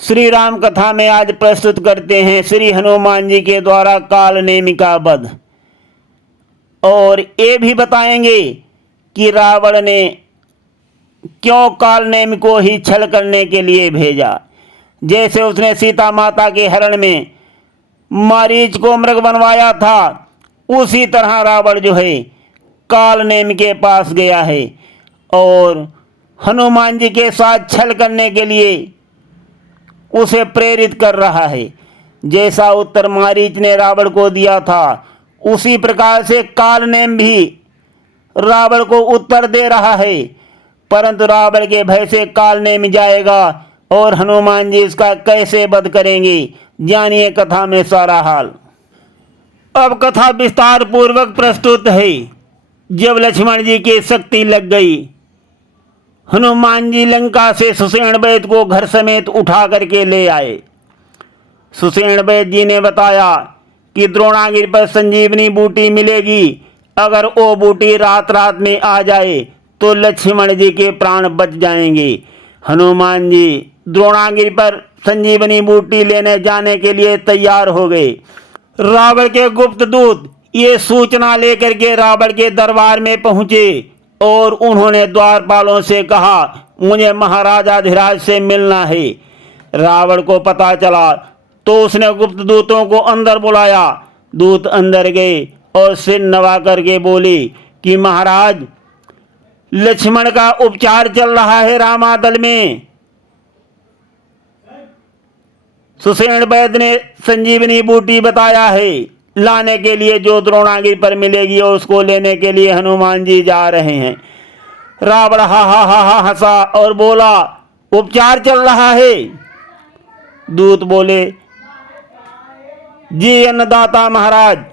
श्री राम कथा में आज प्रस्तुत करते हैं श्री हनुमान जी के द्वारा काल नेमी का वध, और ये भी बताएंगे कि रावण ने क्यों काल नेमी को ही छल करने के लिए भेजा। जैसे उसने सीता माता के हरण में मारीच को मृग बनवाया था, उसी तरह रावण जो है काल नेमी के पास गया है और हनुमान जी के साथ छल करने के लिए उसे प्रेरित कर रहा है। जैसा उत्तर मारीच ने रावण को दिया था, उसी प्रकार से काल नेमी भी रावण को उत्तर दे रहा है, परंतु रावण के भय से काल नेमी जाएगा और हनुमान जी इसका कैसे वध करेंगे, जानिए कथा में सारा हाल। अब कथा विस्तार पूर्वक प्रस्तुत है। जब लक्ष्मण जी की शक्ति लग गई, हनुमान जी लंका से सुषेण वैद को घर समेत उठा करके ले आए। सुषेण वैद जी ने बताया कि द्रोणागिरि पर संजीवनी बूटी मिलेगी, अगर वो बूटी रात रात में आ जाए तो लक्ष्मण जी के प्राण बच जाएंगे। हनुमान जी द्रोणागिरि पर संजीवनी बूटी लेने जाने के लिए तैयार हो गए। रावण के गुप्त दूत ये सूचना लेकर के रावण के दरबार में पहुंचे और उन्होंने द्वारपालों से कहा, मुझे महाराजाधिराज से मिलना है। रावण को पता चला तो उसने गुप्त दूतों को अंदर बुलाया। दूत अंदर गए और सिर नवा करके बोले कि महाराज, लक्ष्मण का उपचार चल रहा है रामादल में। सुषेण वैद ने संजीवनी बूटी बताया है लाने के लिए, जो द्रोणागिरि पर मिलेगी, और उसको लेने के लिए हनुमान जी जा रहे हैं। रावण हा हा हा हा हंसा और बोला, उपचार चल रहा है। दूत बोले, जी अन्नदाता महाराज।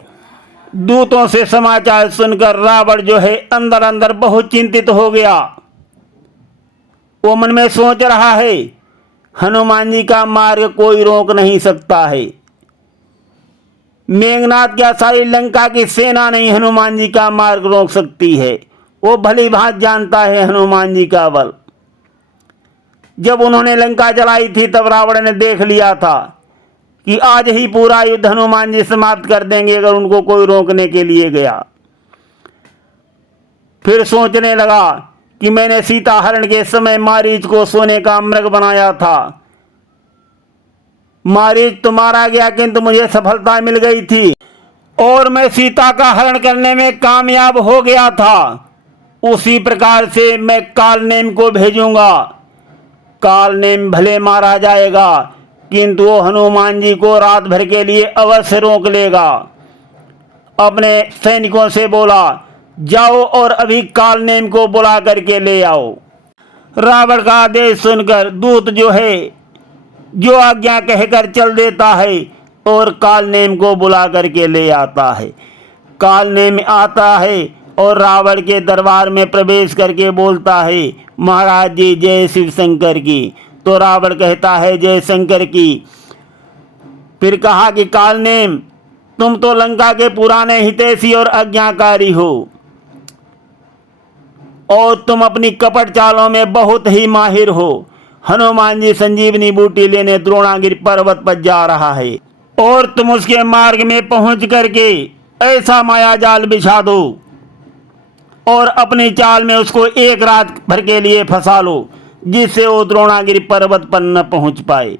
दूतों से समाचार सुनकर रावण जो है अंदर अंदर बहुत चिंतित हो गया। वो मन में सोच रहा है, हनुमान जी का मार्ग कोई रोक नहीं सकता है। मेघनाथ क्या सारी लंका की सेना नहीं हनुमान जी का मार्ग रोक सकती है। वो भली भांति जानता है हनुमान जी का बल। जब उन्होंने लंका जलाई थी तब रावण ने देख लिया था कि आज ही पूरा युद्ध हनुमान जी समाप्त कर देंगे अगर उनको कोई रोकने के लिए गया। फिर सोचने लगा कि मैंने सीता हरण के समय मारीच को सोने का मृग बनाया था। मारीच तो मारा गया, किंतु मुझे सफलता मिल गई थी और मैं सीता का हरण करने में कामयाब हो गया था। उसी प्रकार से मैं काल नेमी को भेजूंगा। काल नेमी भले मारा जाएगा, किंतु वो हनुमान जी को रात भर के लिए अवश्य रोक लेगा। अपने सैनिकों से बोला, जाओ और अभी काल नेमी को बुला करके ले आओ। रावण का आदेश सुनकर दूत जो है जो आज्ञा कहकर चल देता है और काल नेमी को बुला करके ले आता है। काल नेमी आता है और रावण के दरबार में प्रवेश करके बोलता है, महाराज जी जय शिव शंकर की। तो रावण कहता है, जय शंकर की। फिर कहा कि काल नेमी, तुम तो लंका के पुराने हितैषी और आज्ञाकारी हो और तुम अपनी कपट चालों में बहुत ही माहिर हो। हनुमान जी संजीवनी बूटी लेने द्रोणागिरि पर्वत पर जा रहा है और तुम उसके मार्ग में पहुंच करके ऐसा माया जाल बिछा दो और अपनी चाल में उसको एक रात भर के लिए फंसा लो, जिससे वो द्रोणागिरि पर्वत पर न पहुंच पाए।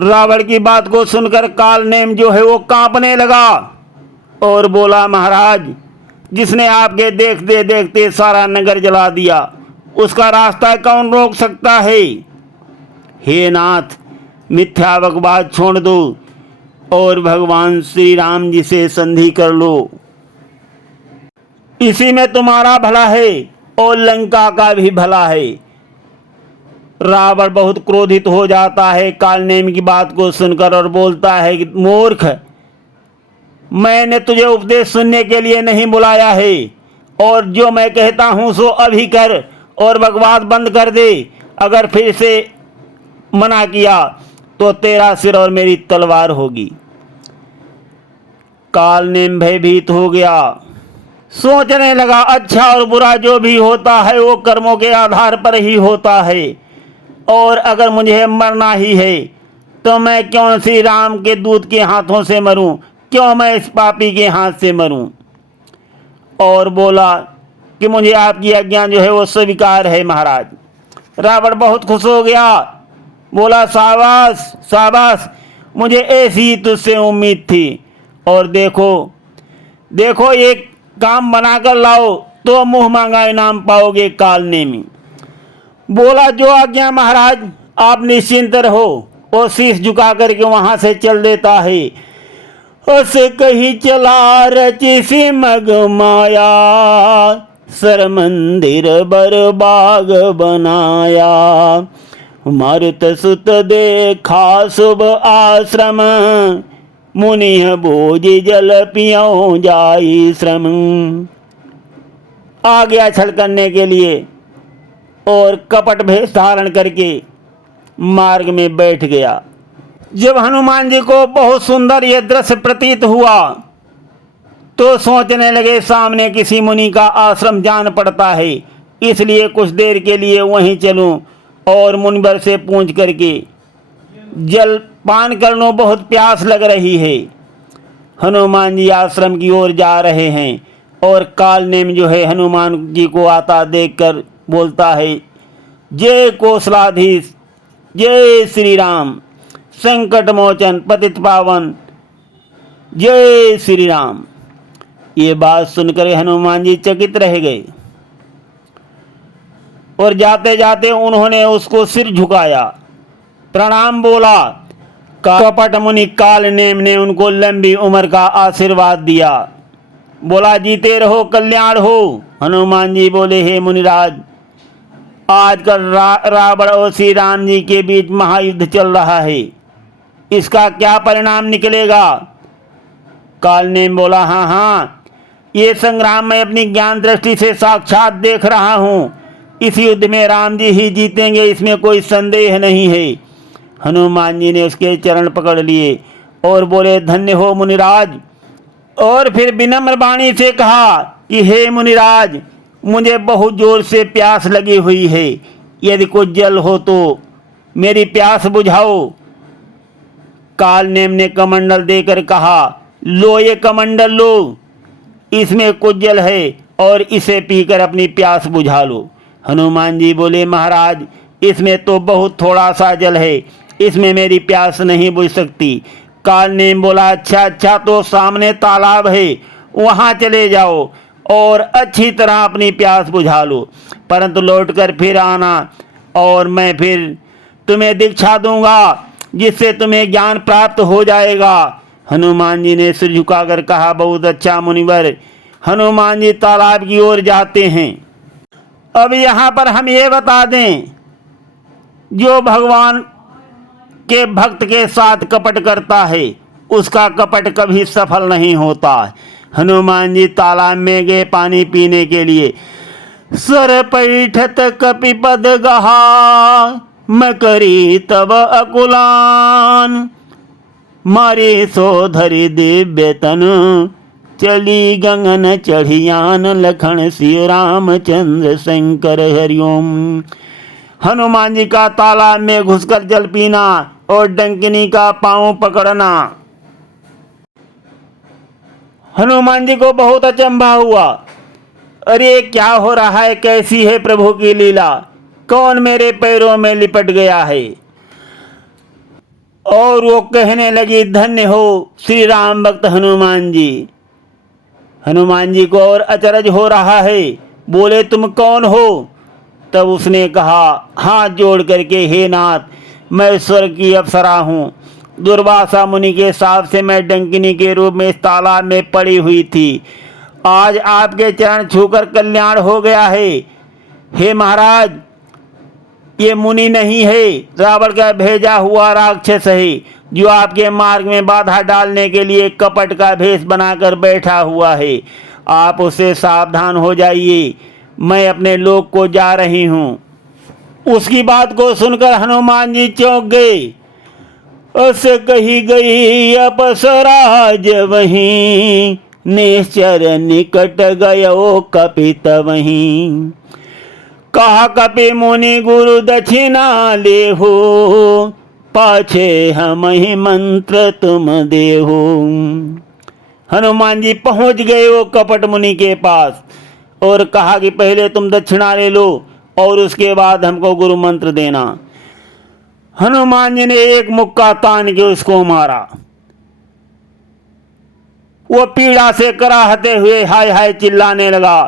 रावण की बात को सुनकर काल नेमी जो है वो कांपने लगा और बोला, महाराज, जिसने आपके देखते देखते सारा नगर जला दिया, उसका रास्ता कौन रोक सकता है। हे नाथ, मिथ्या बकवास छोड़ दो और भगवान श्री राम जी से संधि कर लो। इसी में तुम्हारा भला है और लंका का भी भला है। रावण बहुत क्रोधित हो जाता है काल नेमी की बात को सुनकर और बोलता है कि मूर्ख, मैंने तुझे उपदेश सुनने के लिए नहीं बुलाया है, और जो मैं कहता हूं सो अभी कर और बकवास बंद कर दे। अगर फिर से मना किया तो तेरा सिर और मेरी तलवार होगी। काल नेमी भयभीत हो गया, सोचने लगा, अच्छा और बुरा जो भी होता है वो कर्मों के आधार पर ही होता है और अगर मुझे मरना ही है तो मैं क्यों श्री राम के दूत के हाथों से मरूं, क्यों मैं इस पापी के हाथ से मरूं। और बोला कि मुझे आपकी आज्ञा जो है वो स्वीकार है महाराज। रावण बहुत खुश हो गया, बोला शाबाश शाबाश, मुझे ऐसी तुझसे उम्मीद थी। और देखो देखो एक काम बनाकर लाओ तो मुंह मांगा इनाम पाओगे काल नेमी। बोला जो आज्ञा महाराज, आप निश्चिंत रहो। और शीश झुका करके वहां से चल देता है। उस कही चला रची सी मग माया, सर मंदिर बरबाग बनाया। मारुत सुत देखा शुभ आश्रम, मुनि बोझ जल पियो जाई श्रम। आ गया छल करने के लिए और कपट भेष धारण करके मार्ग में बैठ गया। जब हनुमान जी को बहुत सुंदर यह दृश्य प्रतीत हुआ तो सोचने लगे सामने किसी मुनि का आश्रम जान पड़ता है, इसलिए कुछ देर के लिए वहीं चलूं और मुनिवर से पूछ करके जल पान कर लो, बहुत प्यास लग रही है। हनुमान जी आश्रम की ओर जा रहे हैं और काल नेम जो है हनुमान जी को आता देखकर बोलता है, जय कौशलाधीश, जय श्री राम, संकट मोचन पतित पावन, जय श्री राम। ये बात सुनकर हनुमान जी चकित रह गए और जाते जाते उन्होंने उसको सिर झुकाया, प्रणाम बोला। कपट मुनि काल नेम ने उनको लंबी उम्र का आशीर्वाद दिया। बोला जीते रहो, कल्याण हो। हनुमान जी बोले, हे मुनिराज, आजकल रावण और श्री राम जी के बीच महायुद्ध चल रहा है, इसका क्या परिणाम निकलेगा। काल नेम बोला, हाँ हाँ, ये संग्राम मैं अपनी ज्ञान दृष्टि से साक्षात देख रहा हूँ। इस युद्ध में राम जी ही जीतेंगे, इसमें कोई संदेह नहीं है। हनुमान जी ने उसके चरण पकड़ लिए और बोले, धन्य हो मुनिराज। और फिर विनम्र वाणी से कहा कि हे मुनिराज, मुझे बहुत जोर से प्यास लगी हुई है, यदि कुछ जल हो तो मेरी प्यास बुझाओ। काल नेम ने कमंडल देकर कहा, लो ये कमंडल लो, इसमें कुछ जल है और इसे पीकर अपनी प्यास बुझा लो। हनुमान जी बोले, महाराज इसमें तो बहुत थोड़ा सा जल है, इसमें मेरी प्यास नहीं बुझ सकती। काल नेम बोला, अच्छा अच्छा, तो सामने तालाब है, वहाँ चले जाओ और अच्छी तरह अपनी प्यास बुझा लो, परंतु लौटकर फिर आना और मैं फिर तुम्हें दीक्षा दूंगा, जिससे तुम्हें ज्ञान प्राप्त हो जाएगा। हनुमान जी ने सिर झुकाकर कहा, बहुत अच्छा मुनिवर। हनुमान जी तालाब की ओर जाते हैं। अब यहाँ पर हम ये बता दें, जो भगवान के भक्त के साथ कपट करता है उसका कपट कभी सफल नहीं होता। हनुमान जी तालाब में गए पानी पीने के लिए। सर पैठत कपिपद गहा, मकरी तब अकुलान, मारे सो धरि दिव्य तन, चली गगन चढ़ियान, लखन सिय रामचंद्र शंकर हरिओम। हनुमान जी का तालाब में घुसकर जल पीना और डंकिनी का पांव पकड़ना। हनुमान जी को बहुत अचंभा हुआ, अरे क्या हो रहा है, कैसी है प्रभु की लीला, कौन मेरे पैरों में लिपट गया है। और वो कहने लगी, धन्य हो श्री राम भक्त हनुमान जी। हनुमान जी को और अचरज हो रहा है, बोले तुम कौन हो। तब उसने कहा हाथ जोड़ करके, हे नाथ, मैं स्वर्ग की अप्सरा हूँ, दुर्वासा मुनि के साथ से मैं डंकिनी के रूप में इस तालाब में पड़ी हुई थी, आज आपके चरण छूकर कल्याण हो गया है। हे महाराज, ये मुनि नहीं है, रावण का भेजा हुआ राक्षस है, जो आपके मार्ग में बाधा डालने के लिए कपट का भेष बनाकर बैठा हुआ है। आप उससे सावधान हो जाइए, मैं अपने लोक को जा रही हूँ। उसकी बात को सुनकर हनुमान जी चौंक गए। अस कही गई अपसरा वहीं, निश्चर निकट गयो कपित वहीं, कहा कपि मुनि गुरु दक्षिणा लेहु, पाछे हम ही मंत्र तुम देहु। हनुमान जी पहुंच गए वो कपट मुनि के पास और कहा कि पहले तुम दक्षिणा ले लो और उसके बाद हमको गुरु मंत्र देना। हनुमान जी ने एक मुक्का तान के उसको मारा। वो पीड़ा से कराहते हुए हाय हाय चिल्लाने लगा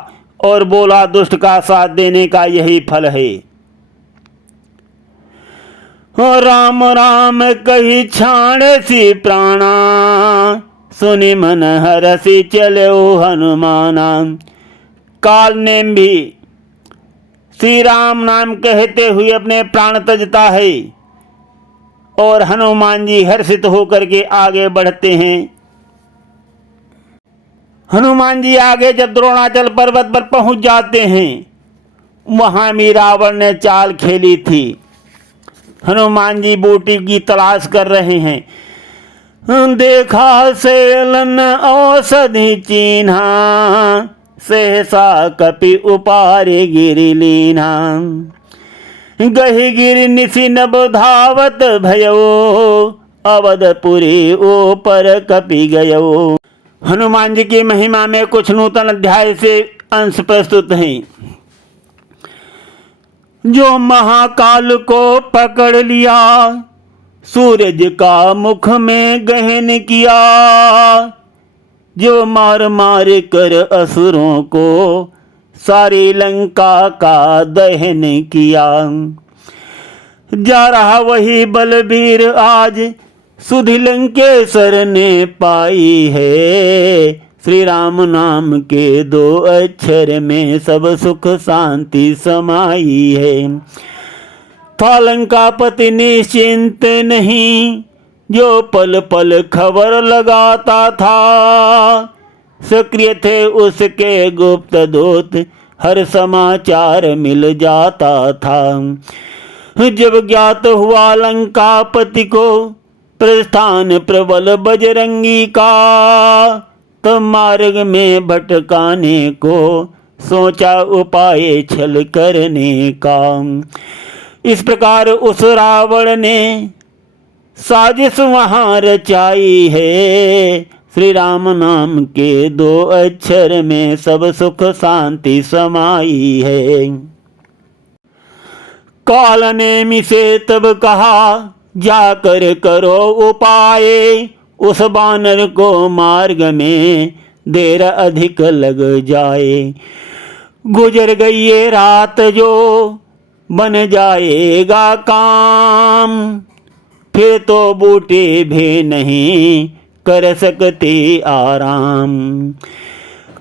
और बोला, दुष्ट का साथ देने का यही फल है। राम राम कही छाण सी प्राणा, सुनि मन हरसि चलो हनुमाना। काल ने भी श्री राम नाम कहते हुए अपने प्राण तजता है और हनुमान जी हर्षित होकर के आगे बढ़ते हैं। हनुमान जी आगे जब द्रोणाचल पर्वत पर पहुंच जाते हैं, वहां भी रावण ने चाल खेली थी। हनुमान जी बूटी की तलाश कर रहे हैं। देखा सेलन औषधि चिन्हा, सहसा कपि उपारे गिरि लीन्हा। गहि गिरि निशि नभ धावत भयो, अवधपुरी ऊपर कपि गयो। हनुमान जी की महिमा में कुछ नूतन अध्याय से अंश प्रस्तुत हैं। जो महाकाल को पकड़ लिया, सूरज का मुख में गहन किया। जो मार मार कर असुरों को, सारी लंका का दहन किया। जा रहा वही बलबीर आज, सुधि लंकेश्वर ने पाई है। श्री राम नाम के 2 अक्षर में सब सुख शांति समाई है। था लंकापति निश्चिंत नहीं, जो पल पल खबर लगाता था। सक्रिय थे उसके गुप्त दूत, हर समाचार मिल जाता था। जब ज्ञात हुआ लंकापति को, प्रस्थान प्रबल बजरंगी का। तो मार्ग में भटकाने को, सोचा उपाय छल करने का। इस प्रकार उस रावण ने साजिश वहां रचाई है। श्री राम नाम के 2 अक्षर में सब सुख शांति समाई है। काल ने से तब कहा, जाकर करो उपाय। उस बानर को मार्ग में देर अधिक लग जाए। गुजर गई ये रात जो, बन जाएगा काम। फिर तो बूटे भी नहीं कर सकते आराम।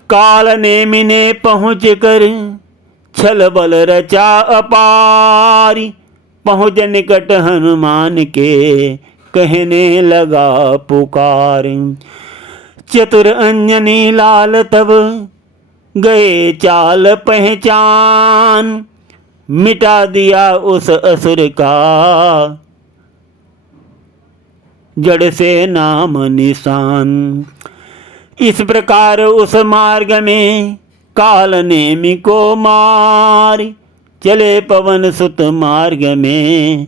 काल नेमि ने पहुँच कर छल बल रचा अपार। पहुँच निकट हनुमान के, कहने लगा पुकार। चतुर अंजनी लाल तब गए चाल पहचान। मिटा दिया उस असुर का, जड़ से नाम निशान। इस प्रकार उस मार्ग में काल नेमि को मार। चले पवन सुत मार्ग में,